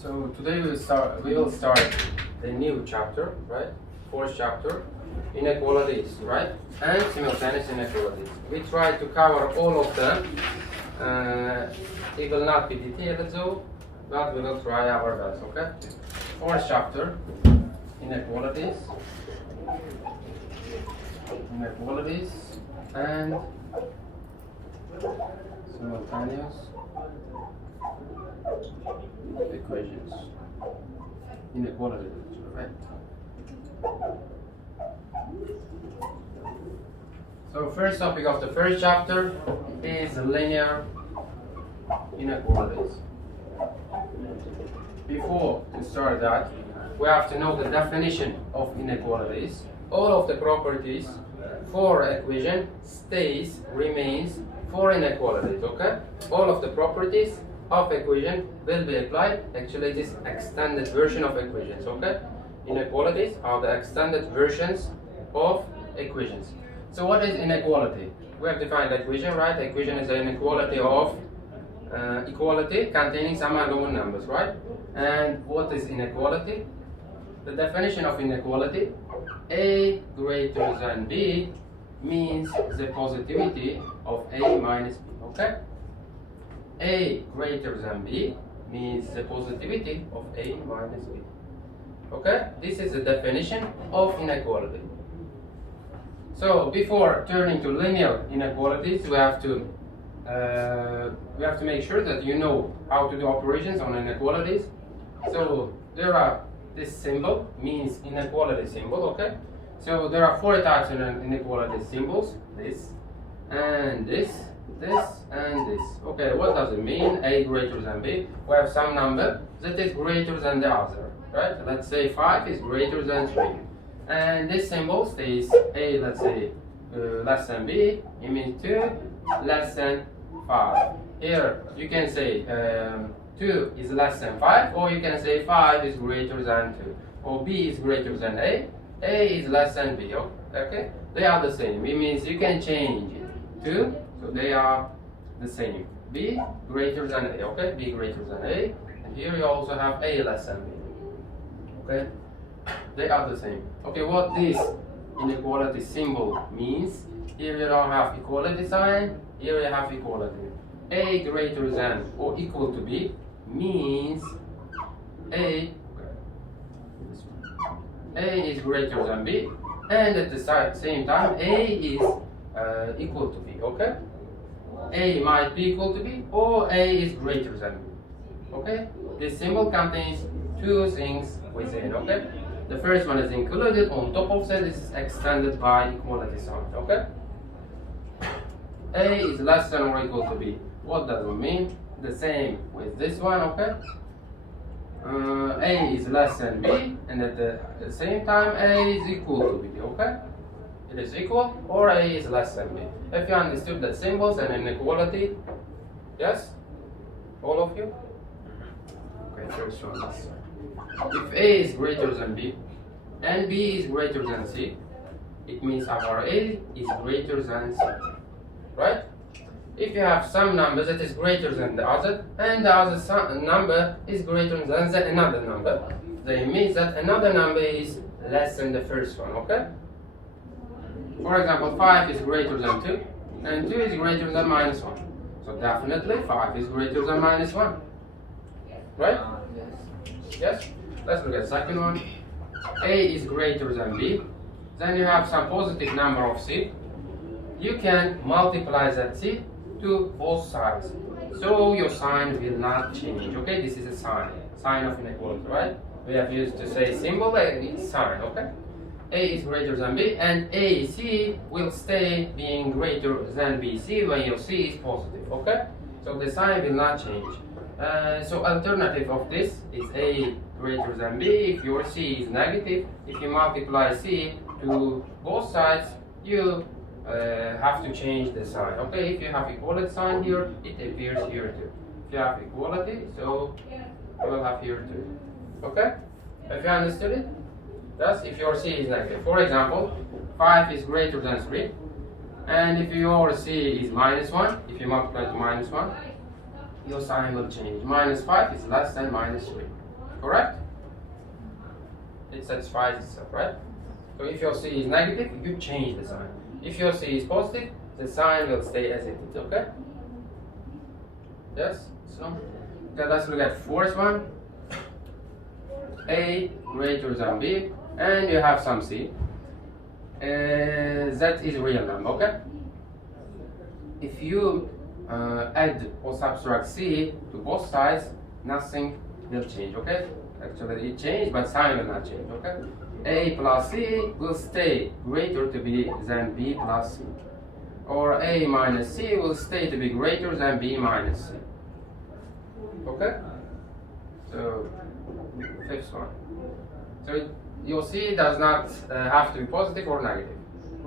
So today we will start the new chapter, right? Fourth chapter, inequalities, right? And simultaneous inequalities. We try to cover all of them. It will not be detailed though, but we will try our best, okay? Fourth chapter, inequalities. Inequalities and simultaneous equations. Inequalities, right? So first topic of the first chapter is linear inequalities. Before to start that, we have to know the definition of inequalities. All of the properties for equation remains for inequalities, okay? All of the properties of equation will be applied. Actually, this extended version of equations, okay? Inequalities are the extended versions of equations. So what is inequality? We have defined equation, right? Equation is an inequality of equality containing some unknown numbers, right? And what is inequality? The definition of inequality: A greater than B means the positivity of A minus B, okay? A greater than B means the positivity of A minus B, okay? This is the definition of inequality. So before turning to linear inequalities, we have to make sure that you know how to do operations on inequalities. So there are this symbol means inequality symbol, okay? So there are four types of inequality symbols: this and this, this and this. Okay, what does it mean? A greater than B. We have some number that is greater than the other, right? Let's say 5 is greater than 3. And this symbol stays A, let's say less than B, it means 2 less than 5. Here you can say 2 is less than 5, or you can say 5 is greater than 2, or B is greater than A is less than B, okay? They are the same. It means you can change it to, so they are the same. B greater than A, okay? B greater than A, and here you also have A less than B, okay? They are the same. Okay, what this inequality symbol means: here you don't have equality sign, here you have equality. A greater than or equal to B means A is greater than B, and at the same time A is equal to B, okay? A might be equal to B, or A is greater than B, okay? This symbol contains two things within, okay? The first one is included on top of that. This is extended by equality sign, okay? A is less than or equal to B. What does it mean? The same with this one, okay? A is less than B, and at the same time A is equal to B, okay? It is equal, or A is less than B. If you understood the symbols and inequality, yes? All of you? Okay, first one, this one. If A is greater than B and B is greater than C, it means our A is greater than C, right? If you have some number that is greater than the other, and the other number is greater than another number, then it means that another number is less than the first one, okay? For example, 5 is greater than 2, and 2 is greater than minus 1. So definitely 5 is greater than minus 1, right? Yes? Let's look at the second one. A is greater than B. Then you have some positive number of C. You can multiply that C to both sides, so your sign will not change, okay? This is a sign of inequality, right? We have used to say symbol and it's sign, okay? A is greater than B, and AC will stay being greater than BC when your C is positive, okay? So the sign will not change. So alternative of this is A greater than B if your C is negative. If you multiply C to both sides, you have to change the sign, okay? If you have equality sign here, it appears here too. If you have equality, so you will have here too, okay? If you understood it? Thus, if your C is negative, for example, 5 is greater than 3, and if your C is minus 1, if you multiply to minus 1, your sign will change. Minus 5 is less than minus 3. Correct? It satisfies itself, right? So if your C is negative, you change the sign. If your C is positive, the sign will stay as it is, okay? Yes? So, okay, let's look at first one. A greater than B, and you have some C. That is real number, okay? If you add or subtract C to both sides, nothing will change, okay? Actually it changed, but sign will not change, okay? A plus C will stay greater to B than B plus C. Or A minus C will stay to be greater than B minus C. Okay? So, fifth one. So your C does not have to be positive or negative.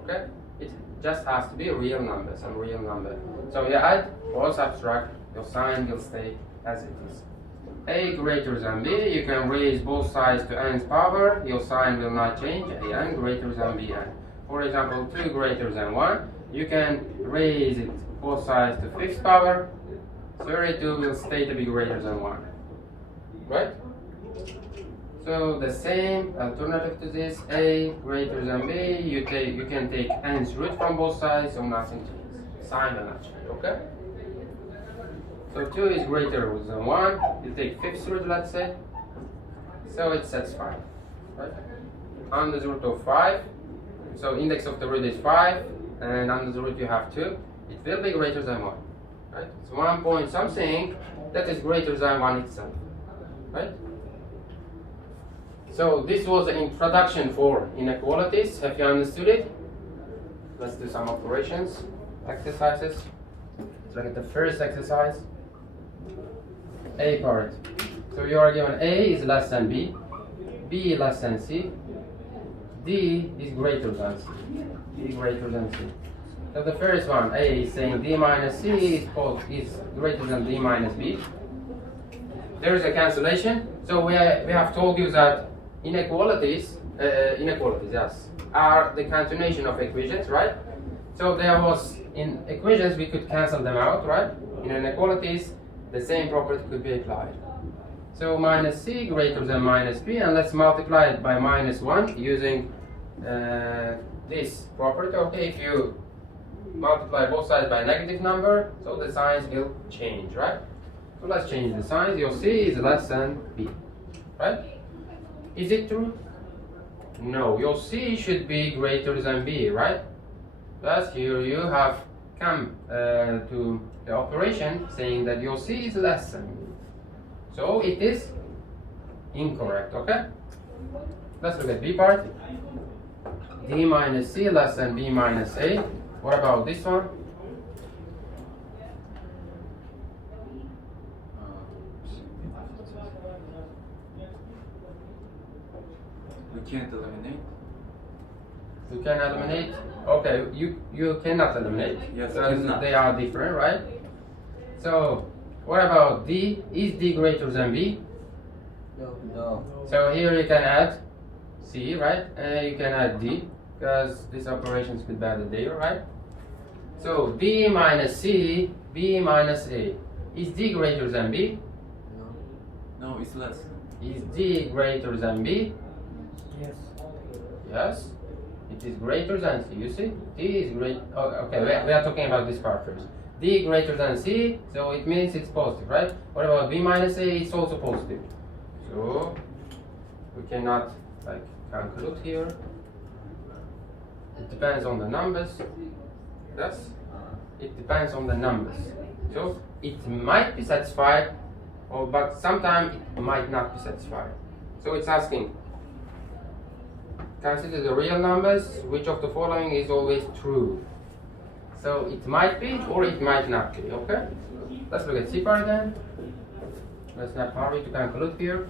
Okay? It just has to be real numbers and real number. So you add or subtract, your sign will stay as it is. A greater than B, you can raise both sides to n's power, your sign will not change, an greater than bn. For example, 2 greater than 1, you can raise it both sides to 5th power, 32 will stay to be greater than 1. Right? So the same alternative to this, A greater than B, you can take n's root from both sides, so nothing changes. Sign will not change, okay? So 2 is greater than 1, you take 5th root, let's say, so it's satisfied, right? Under the root of 5, so index of the root is 5, and under the root you have 2, it will be greater than 1, right? It's 1 point something that is greater than 1 itself, right? So this was the introduction for inequalities. Have you understood it? Let's do some operations, exercises. Let's look at the first exercise. A part. So you are given A is less than B, B less than C, D is greater than C, D greater than C. So the first one, A is saying D minus C is greater than D minus B. There is a cancellation. So we have told you that inequalities, yes, are the continuation of equations, right? So there was, in equations we could cancel them out, right? In inequalities, the same property could be applied. So minus C greater than minus B, and let's multiply it by minus 1 using this property. Okay, if you multiply both sides by a negative number, so the signs will change, right? So let's change the signs. Your C is less than B, right? Is it true? No, your C should be greater than B, right? Thus here you have come to the operation saying that your C is less than B. So it is incorrect, okay? Let's look at B part. D minus C less than B minus A. What about this one? We can't eliminate. You can eliminate. Okay, you cannot eliminate. Yes, because they are different, right? So what about D? Is D greater than B? No. So here you can add C, right? And you can add D, because these operations could be added there, right? So D minus C, B minus A. Is D greater than B? No, it's less. Is D greater than B? Yes. Yes. It is greater than C. You see? D is great. Oh, okay, we are talking about this part first. D greater than C, so it means it's positive, right? What about B minus A? It's also positive. So we cannot conclude here. It depends on the numbers. Yes? It depends on the numbers. So it might be satisfied, but sometimes it might not be satisfied. So it's asking, consider the real numbers, which of the following is always true. So it might be or it might not be, okay? Let's look at C part then. Let's not hurry to conclude here.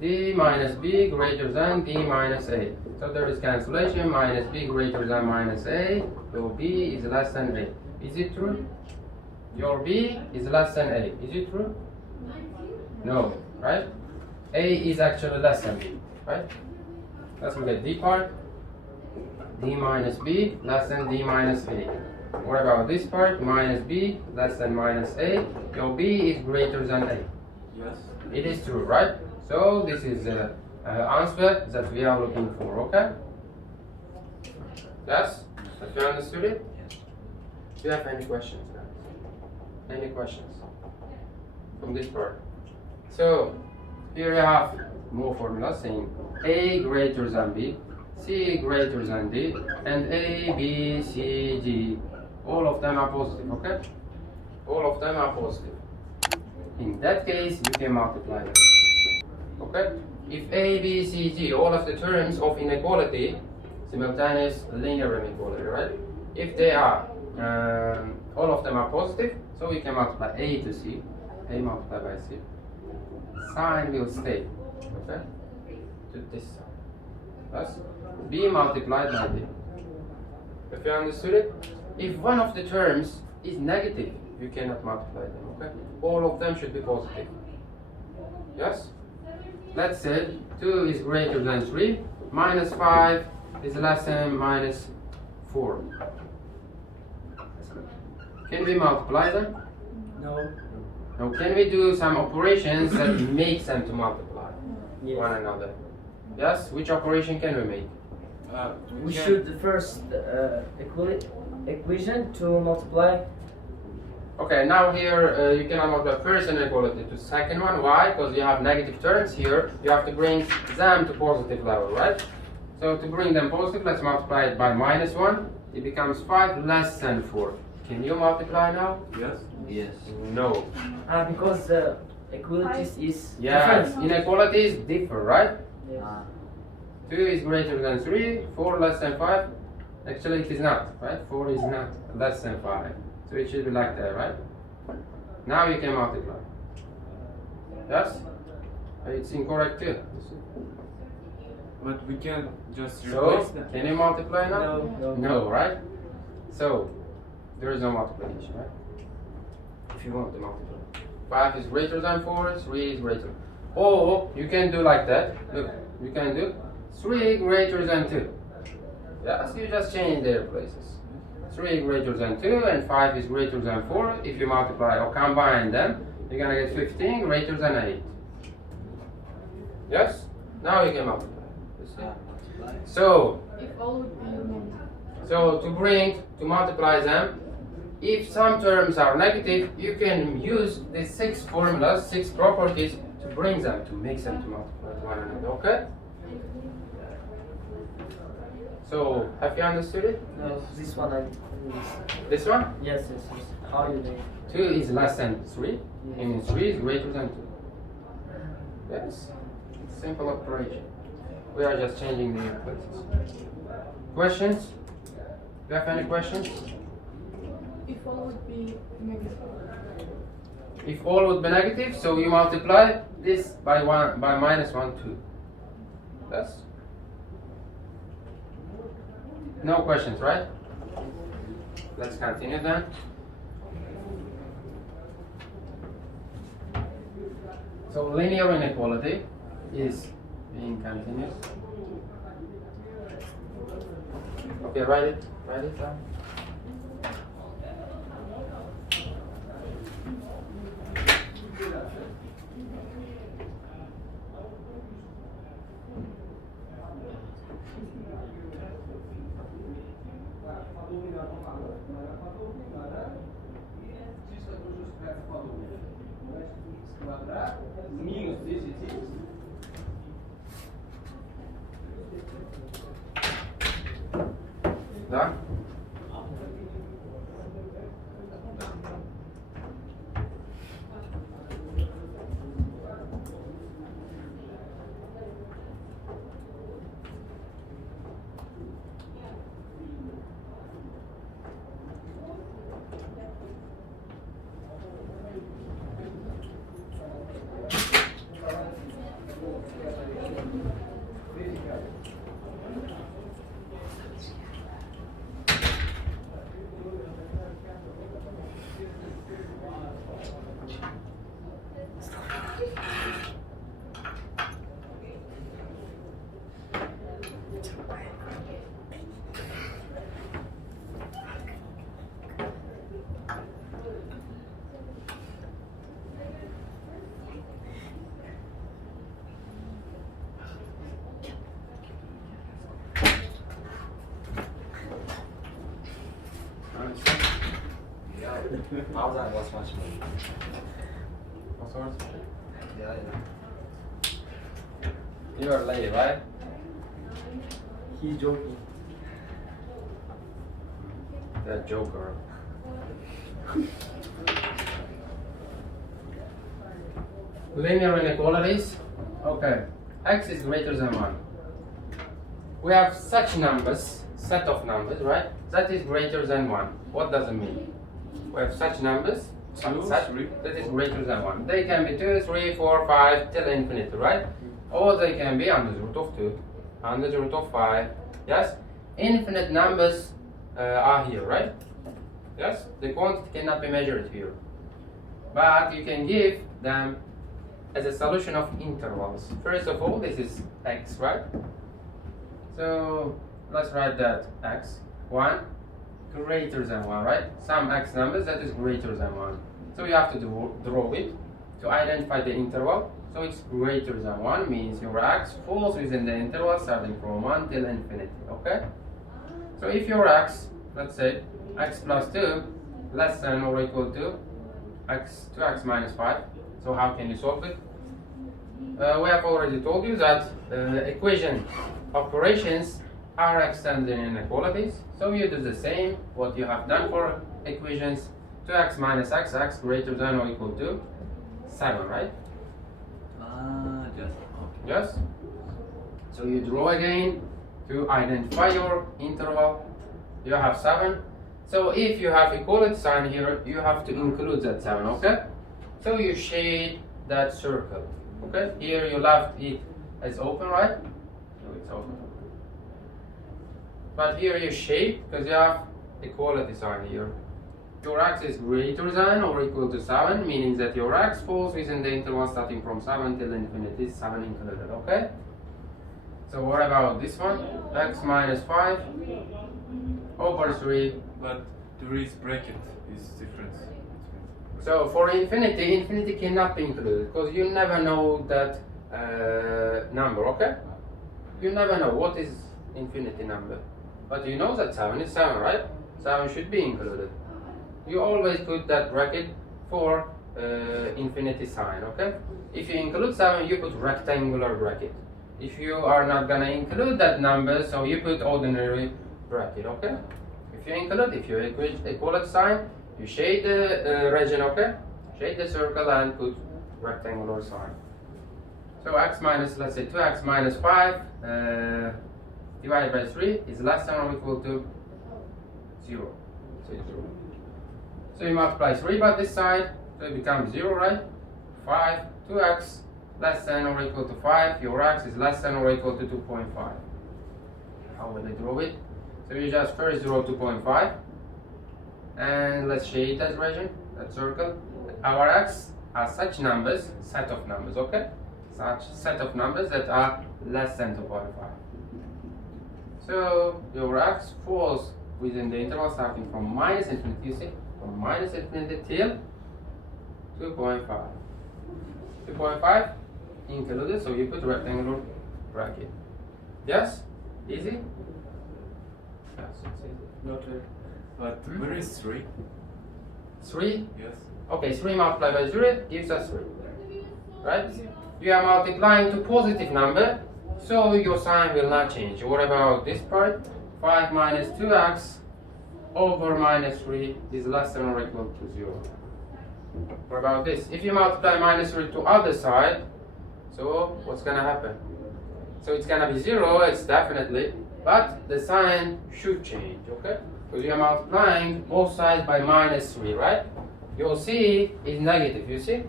D minus B greater than D minus A. So there is cancellation, minus B greater than minus A, so B is less than A. Is it true? Your B is less than A. Is it true? No, right? A is actually less than B, right? Let's look at D part. D minus B less than D minus A. What about this part? Minus B less than minus A. Your B is greater than A. Yes. It is true, right? So this is the answer that we are looking for, okay? Yes? Have you understood it? Yes. Do you have any questions, guys? Any questions from this part? So here you have more formulas saying A greater than B, C greater than D, and A, B, C, D. All of them are positive, okay? All of them are positive. In that case, you can multiply them. Okay? If A, B, C, D, all of the terms of inequality, simultaneous linear inequality, right? If they are, all of them are positive, so we can multiply A to C, A multiplied by C. Sign will stay, okay? To this side. Thus, B multiplied by D. If you understood it, if one of the terms is negative, you cannot multiply them, okay? All of them should be positive. Yes? Let's say 2 is greater than 3, minus 5 is less than minus 4. Can we multiply them? No. Now, can we do some operations that make them to multiply Yes. one another? Yes? Which operation can we make? We should first equation to multiply. Okay, now here you cannot multiply first inequality to second one. Why? Because you have negative terms here. You have to bring them to positive level, right? So to bring them positive, let's multiply it by minus 1. It becomes 5 less than 4. Can you multiply now? Yes. Yes. No. Because equalities is Yeah, different. inequalities differ, right? Yes. 2 is greater than 3, 4 less than 5. Actually, it is not, right? 4 is not less than 5. So it should be like that, right? Now you can multiply. Yes? It's incorrect too. But we can just So, replace them. can you multiply now? No. No, right? So, there is no multiplication, right? If you want to multiply. 5 is greater than 4, 3 is greater. Or, you can do like that. Look, you can do 3 greater than 2. Yes, you just change their places. 3 greater than 2 and 5 is greater than 4. If you multiply or combine them, you're gonna get 15 greater than 8. Yes? Now you can multiply. You see? So, If all would be negative. so to multiply them, if some terms are negative, you can use the 6 formulas, 6 properties to bring them, to make them to multiply to one another, okay? So, have you understood it? No, this one I. This one? Yes. How you do? 2 is less than 3, and 3 is greater than 2. Yes, simple operation. We are just changing the places. Questions? Do you have any questions? If all would be negative. If all would be negative, so you multiply this by minus 1, 2. Yes? No questions, right? Let's continue then. So linear inequality is being continuous. Okay, write it down. Да? Bazen was much more. What sort? Yeah. You are late, right? He's joking. That joker. Linear inequalities. Okay. X is greater than 1. We have such numbers, set of numbers, right? That is greater than 1. What does it mean? We have such numbers, Two, such, three. that is greater than 1. They can be 2, 3, 4, 5, till infinity, right? Or they can be under the root of 2, under the root of 5. Yes? Infinite numbers are here, right? Yes? The quantity cannot be measured here. But you can give them as a solution of intervals. First of all, this is x, right? So let's write that x, 1 greater than 1, right? Some x numbers that is greater than 1. So you have to draw it to identify the interval. So it's greater than 1 means your x falls within the interval starting from 1 till infinity, okay? So if your x, let's say x plus 2 less than or equal to 2x minus 5, so how can you solve it? We have already told you that equation operations are extended in inequalities. So you do the same what you have done for equations 2x minus x greater than or equal to 7, right? Just okay. Yes? So you draw again to identify your interval. You have 7. So if you have equality sign here, you have to include that 7, okay? So you shade that circle, okay? Here you left it as open, right? So it's open. But here you shade because you have equality sign here. Your x is greater than or equal to 7, meaning that your x falls within the interval starting from 7 till infinity, 7 included, okay? So what about this one? X minus 5 over 3. But there is bracket is different. So for infinity, infinity cannot be included because you never know that number, okay? You never know what is infinity number. But you know that 7 is 7, right? 7 should be included. You always put that bracket for infinity sign, okay? If you include 7, you put rectangular bracket. If you are not gonna include that number, so you put ordinary bracket, okay? If you include, if you equality sign, you shade the region, okay? Shade the circle and put rectangular sign. So x minus, let's say 2x minus 5 divided by 3 is less than or equal to 0. So 0. So you multiply 3 by this side, so it becomes 0, right? 5, 2x less than or equal to 5, your x is less than or equal to 2.5. How will I draw it? So you just first draw 2.5, and let's shade that region, that circle. Our x are such numbers, set of numbers, okay? Such set of numbers that are less than 2.5. So your x falls within the interval starting from minus infinity, you see? From minus infinity till 2.5. 2.5 included, so you put rectangular bracket. Yes? Easy? Yes, it's easy. Not really. But where is 3? 3? Yes. Okay, 3 multiplied by 0 gives us 3. Right? You are multiplying to positive number, so your sign will not change. What about this part? 5 minus 2x over minus 3 is less than or equal to 0. What about this? If you multiply minus 3 to other side, so what's gonna happen? So it's gonna be 0, it's definitely, but the sign should change, okay? Because you are multiplying both sides by minus 3, right? Your C is negative, you see?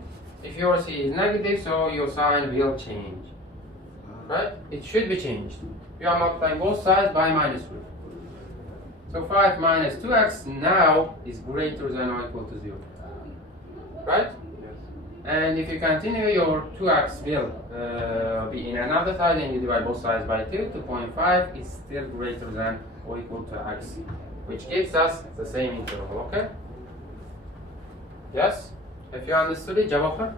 If your C is negative, so your sign will change, right? It should be changed. You are multiplying both sides by minus 3. So 5 minus 2x now is greater than or equal to 0. Right? Yes. And if you continue, your 2x will be in another side and you divide both sides by 2. 2.5 is still greater than or equal to x, which gives us the same interval, okay? Yes? If you understood it, Jawab?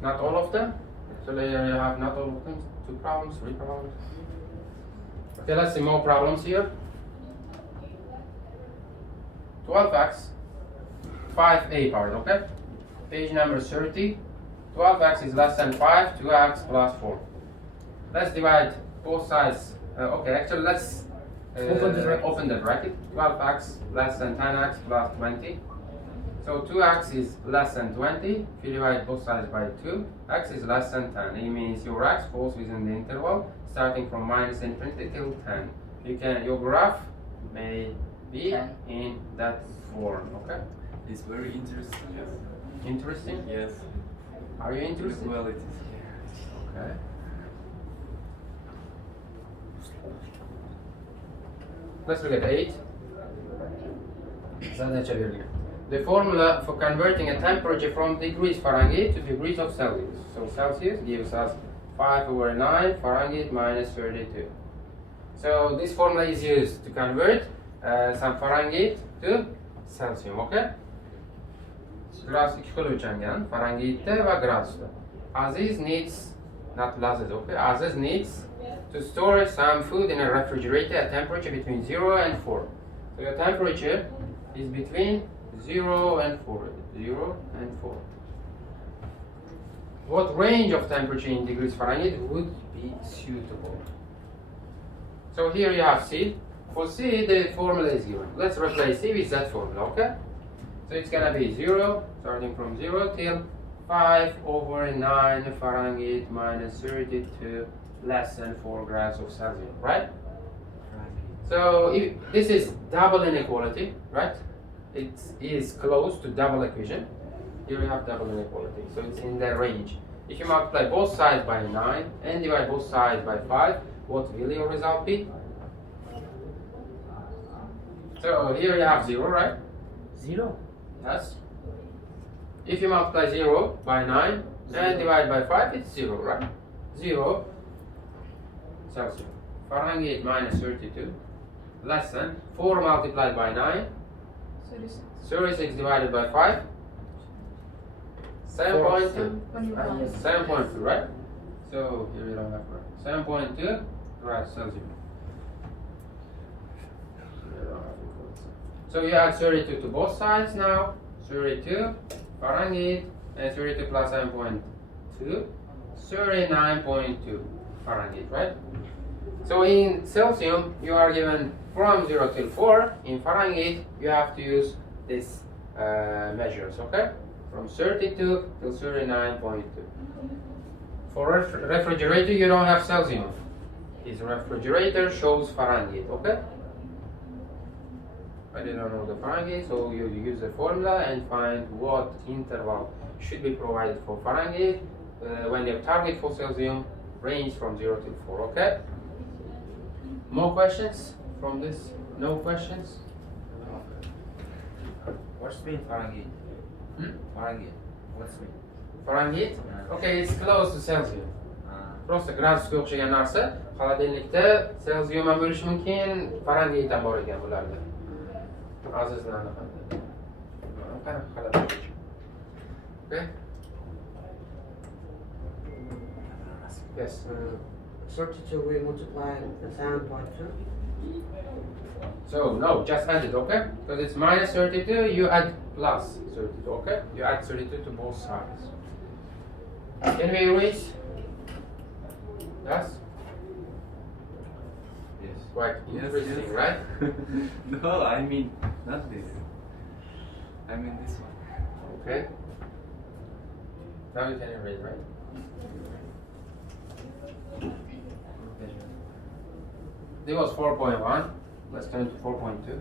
Not all of them? Actually, you have not all of them. 2 problems, 3 problems. Okay, let's see more problems here. 12x 5a part, okay? Page number 30. 12x is less than 5, 2x plus 4. Let's divide both sides. Okay, actually let's open the bracket. 12x less than 10x plus 20. So 2x is less than 20. If you divide both sides by 2, x is less than 10. It means your x falls within the interval starting from minus infinity till 10. Your graph may be in that form, okay? It's very interesting. Yes. Interesting? Yes. Are you interested? Inequalities. Okay. Let's look at 8. The formula for converting a temperature from degrees Fahrenheit to degrees of Celsius. So Celsius gives us 5/9 Fahrenheit minus 32. So this formula is used to convert some Fahrenheit to Celsius, okay? Gradus ikki xil o'lchangan, Fahrenheitda va gradusda. Aziz needs, not Laziz, okay? Aziz needs to store some food in a refrigerator at temperature between 0 and 4. So your temperature is between 0 and 4. 0 and 4. What range of temperature in degrees Fahrenheit would be suitable? So here you have C. For C, the formula is given. Let's replace C with that formula, okay? So it's gonna be 0, starting from 0 till 5/9 Fahrenheit minus 32 less than 4 grads of Celsius, right? So if this is double inequality, right? It is close to double equation. Here we have double inequality, so it's in the range. If you multiply both sides by 9 and divide both sides by 5, what will your result be? So here you have 0, right? 0. Yes. If you multiply 0 by 9 and divide by 5, it's 0, right? 0 Celsius. Fahrenheit minus 32 less than 4 multiplied by 9. 36. 36 divided by 5. 7.2. 7.2, right? So here we don't have right. 7.2 grads Celsius. So you add 32 to both sides now. 32 Fahrenheit and 32 plus 7.2, 39.2 Fahrenheit, right? So in Celsius, you are given from 0 till 4. In Fahrenheit, you have to use these measures, okay? From 32 till 39.2. For refrigerator, you don't have Celsius. His refrigerator shows Fahrenheit, okay? I don't know the Fahrenheit, so you use the formula and find what interval should be provided for Fahrenheit when your target for Celsius range from 0 to 4, okay? More questions from this? No questions? What's mean Fahrenheit? Fahrenheit. What's mean? Fahrenheit? Okay, it's close to Celsius. Просто gradusga o'xshagan narsa, холодильnikda Celsius ham bo'lishi mumkin, Fahrenheit ham bor ekan bularda. Azizlarni qanaqa. Okay? Yes. 32 we multiply the 7.2. So no, just add it, okay? Because it's minus 32, you add plus 32, okay? You add 32 to both sides. Can we erase? Yes? Yes. Quite interesting, right? No, I mean not this. I mean this one. Okay. Now you can erase, right? This was 4.1. Let's turn to 4.2.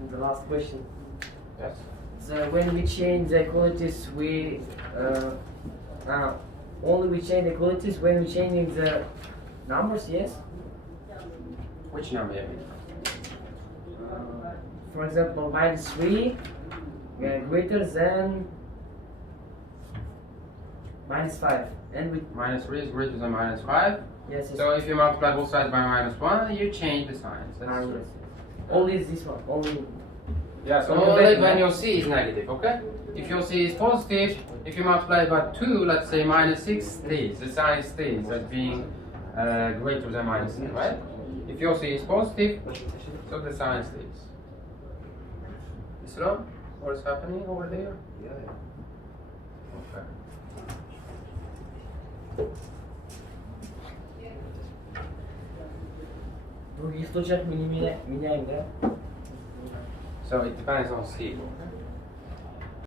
And the last question. Yes. So when we change the equalities, we only we change the equalities when we changing the numbers. Yes. Which number you mean? For example, -3 greater than -5, and we Minus 3 is greater than minus 5. yes. So if you multiply both sides by -1, you change the signs. That's true. Only this one. Only Yes, So only correct, when yeah? your C is negative, okay? If your C is positive, if you multiply by 2, let's say minus 6 stays, the sign stays as being greater than minus 10, right? If your C is positive, so the sign stays. Islam, what is happening over there? Okay. Других случаях мы не меняем, да? So it depends on C. Okay?